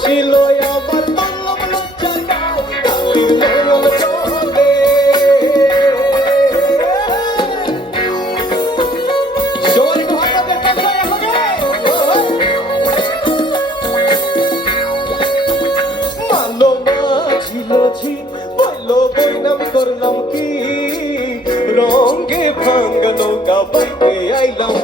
ছিল নামি করলাম কি? রঙ্গে ভাঙ্গা নৌকা বাইতে আইলাম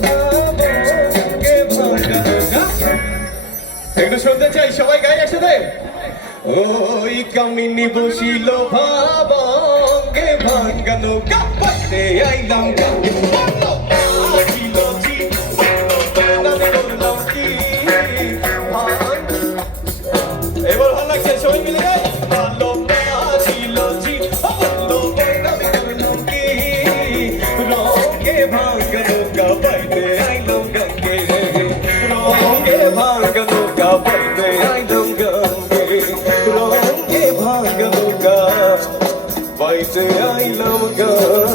একটু শুনতে চাই সবাই গাই একসাথে? ওই কামিনী বসিল ভাবাঙ্গে ভাঙ্গানো কাপাতে আইলাম। এবার ভালো লাগছে, সবাই মিলে ভালো day I love God.